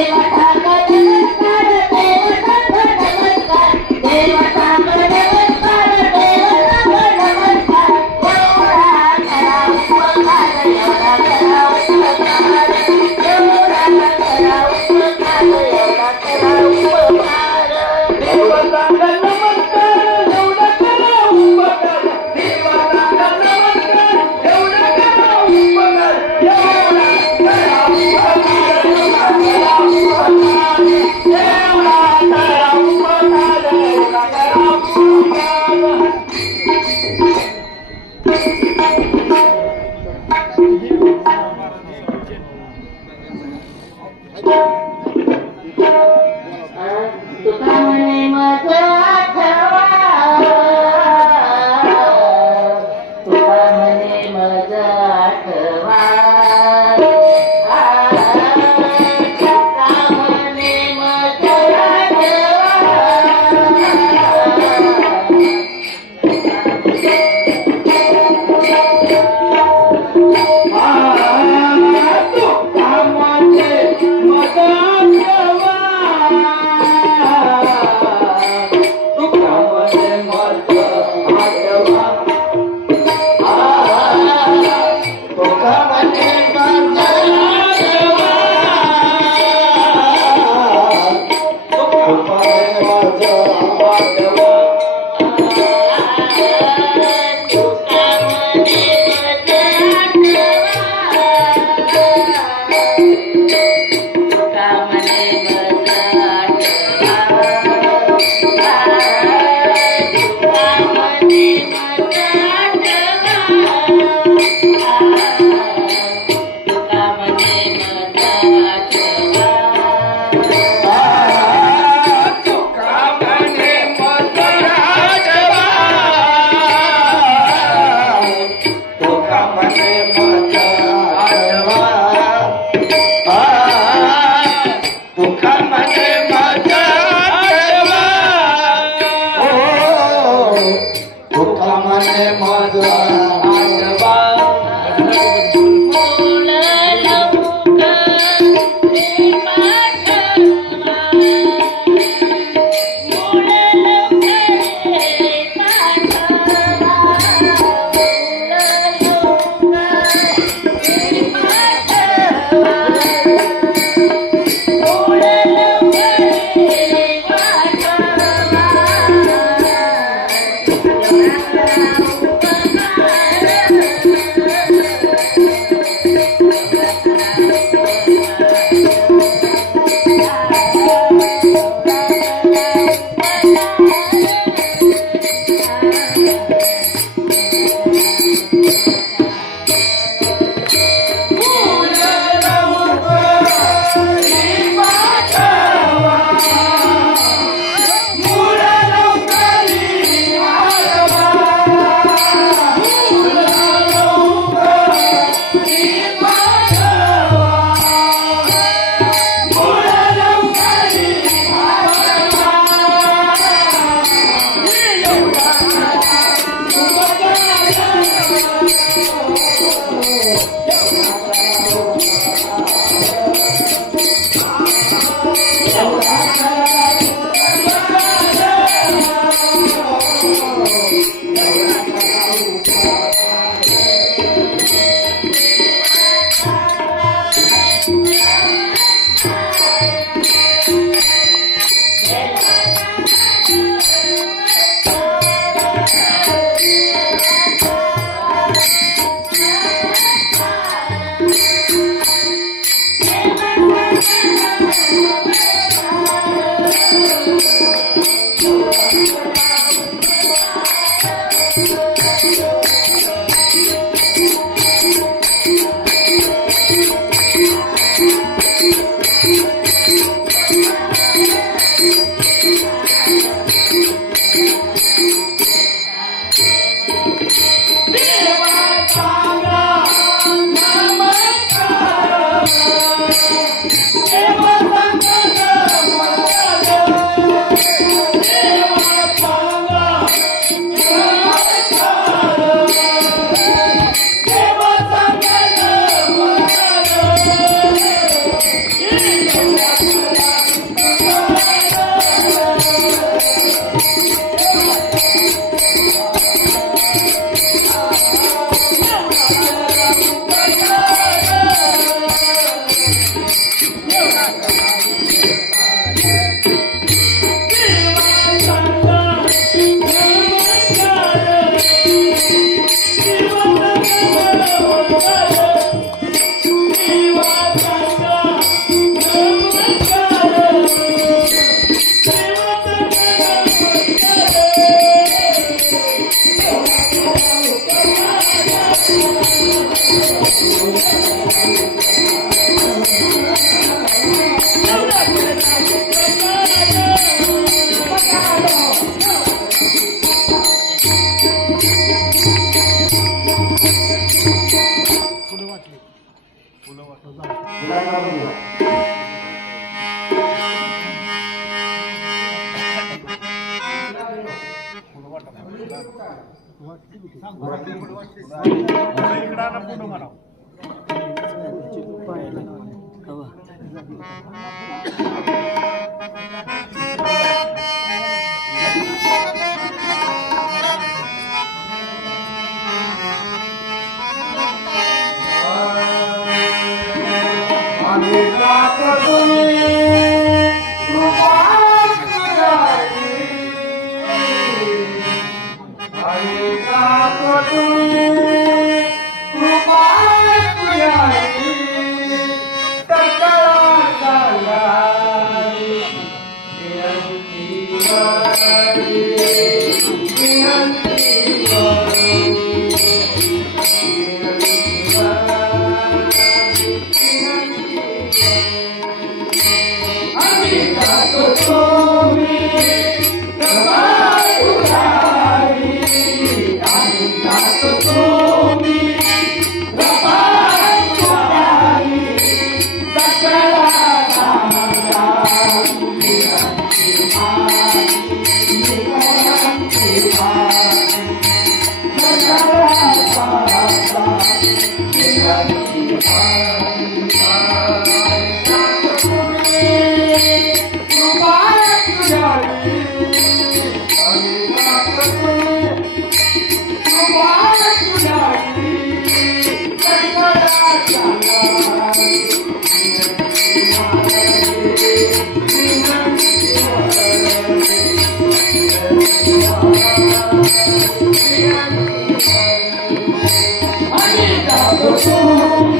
देवा Thackeray Thank you. Yeah. आम्ही Obrigado, Senhor.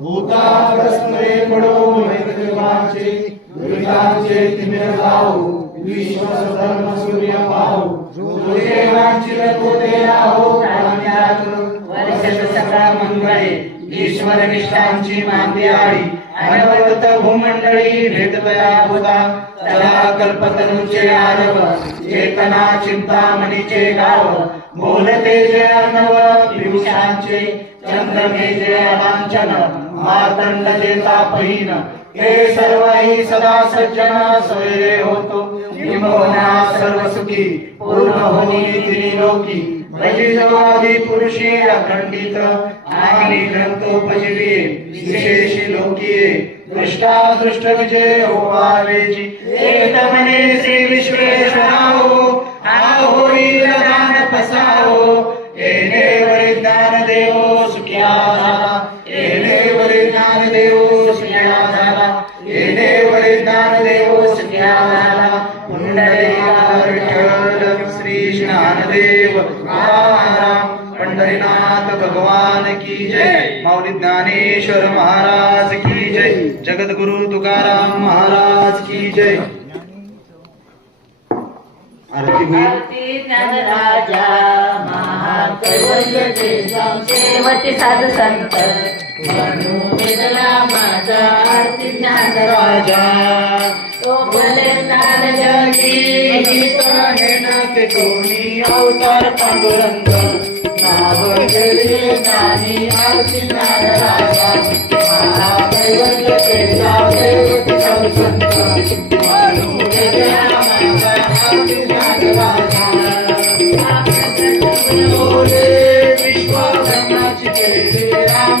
भूता पडो मैत्रिवाचे जाऊ विश्व सूर्य पाहू जो जे वांचिल राहो प्राण्यात वर्षत सगळा मंगळे ईश्वर निष्ठांची मांदी आळी अनवर्त भूमंडळी भेटतया तया आरव चेतना चिंतामणीचे गाव. बोलते जे अर्णव पियुषांचे चंद्रमे जे अवांचन मार्तंड देता पहिन हे सर्व ही सदा सज्जन सोयरे होतो. निमोना सर्व सुखी पूर्ण होनी तिनी लोकी. भजितवादी पुरुषी अखंडित. आणि ग्रंथोपजीवी विशेषी लोकीये. दृष्टा दृष्ट विजय होवावेची एक म्हणे श्री विश्वेश्वराहो हा. होईल दान पसाहो येणे वरिज्ञान देवो. भगवान की जय। माऊली ज्ञानेश्वर महाराज की जय। जगद्गुरु तुकाराम महाराज की जय। आरती होईल? साधू संत। वेदला माझा आरती ज्ञानराजा। तो भले ज्ञान जगी कोणी अवतार पांडुरंग. नाव जरी आरती ज्ञानराजा महाकैवल्य केला देवती संत आरती ज्ञानराजा केली राम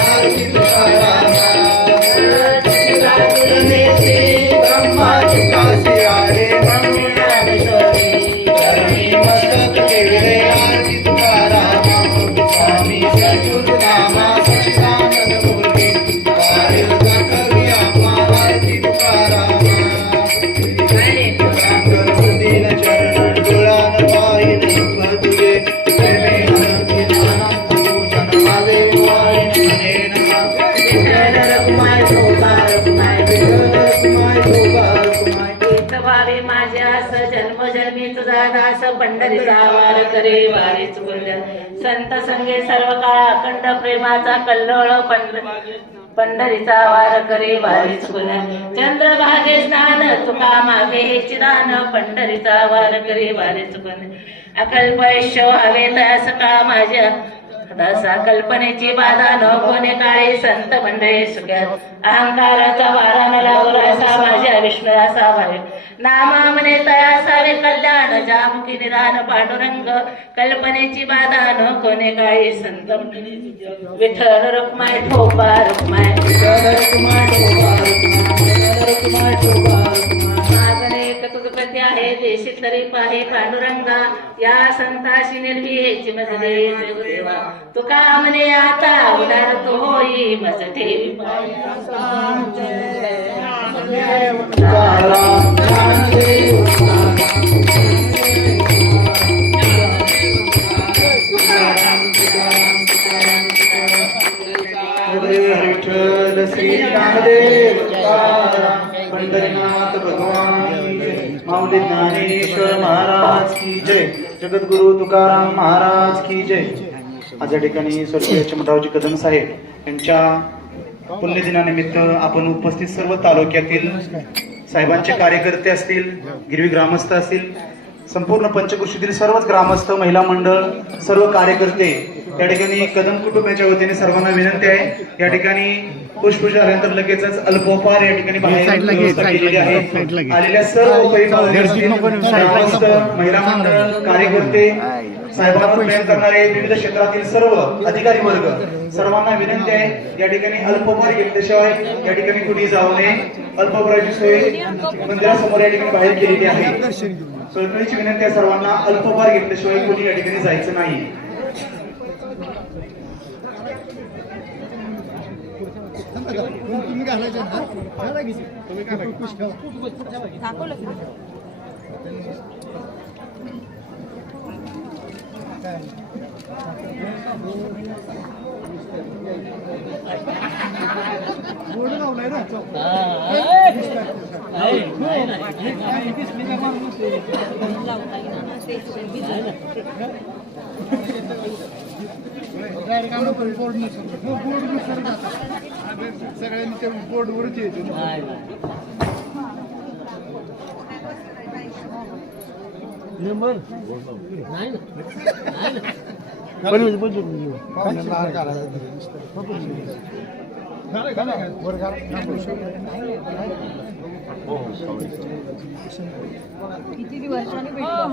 पंढरीचा वार करे वारीच गुंड संत संगे सर्व काळ अखंड प्रेमाचा कल्लोळ पंढर पंढरीचा वार करे वारीच गुंड चंद्रभागे स्नान तुका मागे चिदान पंढरीचा वार करे वारीच गुंड अकल्प ऐश्व हवे तयास का माझ्या? दासा कल्पनेची बाधा न कोणे काळे संत मंडळी सुख्यात अहंकाराचा वारा न लागू असा माझ्या विष्णुरासा भावे नामामने तया सारे कल्याण जामुखी निदान पांडुरंग कल्पनेची बाधा न कोणे गाई संत विठ्ठल रुक्माय ठोपा रुक्माय तुझपती आहे देशी तरी पाहे पांडुरंगा या संताशी निर्भीची मज देवा तुका म्हणे आता उदार तो होई मज ठेवी पंढरीनाथ भगवान माऊली ज्ञानेश्वर महाराज की जय. जगद्गुरु तुकाराम महाराज की जय. आज या ठिकाणी स्वर्गीय चिमटावजी कदम साहेब यांच्या पुण्यदिनानिमित्त आपण उपस्थित सर्व तालुक्यातील साहेबांचे कार्यकर्ते असतील गिरवी ग्रामस्थ असतील संपूर्ण पंचकृषीतील सर्वच ग्रामस्थ महिला मंडळ सर्व कार्यकर्ते या ठिकाणी कदम कुटुंबाच्या वतीने सर्वांना विनंती आहे. या ठिकाणी पुष्पूजा झाल्यानंतर लगेचच अल्पोपहार या ठिकाणी केलेली आहे. आलेल्या सर्व महिला मंडळ कार्यकर्ते साहेबांवर प्रेम करणारे विविध क्षेत्रातील सर्व अधिकारी वर्ग सर्वांना विनंती आहे या ठिकाणी अल्पभार घेतल्याशिवाय या ठिकाणी कुणी जाऊ नये अल्पभाराची सोय मंदिरासमोर या ठिकाणी बाहेर केलेली आहे सोयीची विनंती आहे सर्वांना अल्पभार घेतल्याशिवाय कोणी या ठिकाणी जायचं नाही तुम्ही घालायचे ना बोर्ड वरच यायचे काय खुश ठेवा दाखवलं की बोर्ड लावलाय ना लावता येईल ना स्टेज डायरेक्ट आलो पण बोर्ड नसेल बोर्ड नसेल सगळ्यांनी ते बोर्डवरच यायचे ना किती वर्षांनी भेटतो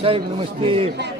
साहेब नमस्ते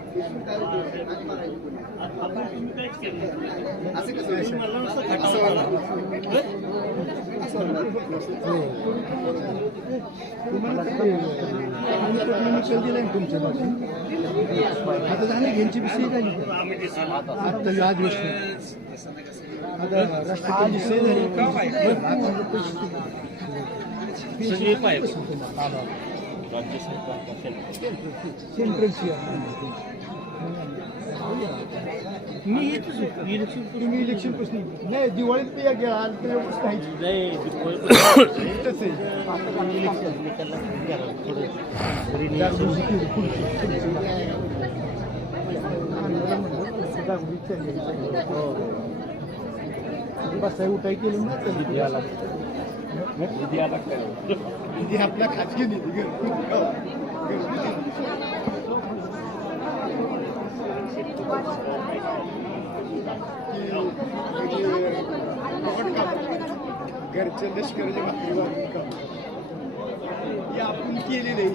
तुम्हाला ते निकल दिलाय तुमच्या आता झाले घ्यांची विषय काय का? आता या राष्ट्रपती मी येतच इलेक्शन तुम्ही इलेक्शनपासून नाही दिवाळीत ते या घ्या आणि ते एवढंच खायची तसं आहे. चार दिवशी केली, पुढची, पुढची. आम्हाला म्हणलं, तसं दाबडी चालली. बसाय उठाय केली ना तर निधी आपला खाजगी निधी घरच्या लष्कराच्या भाकरी वाढून का हे आपण केलेलं आहे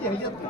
ह्याच्यात का?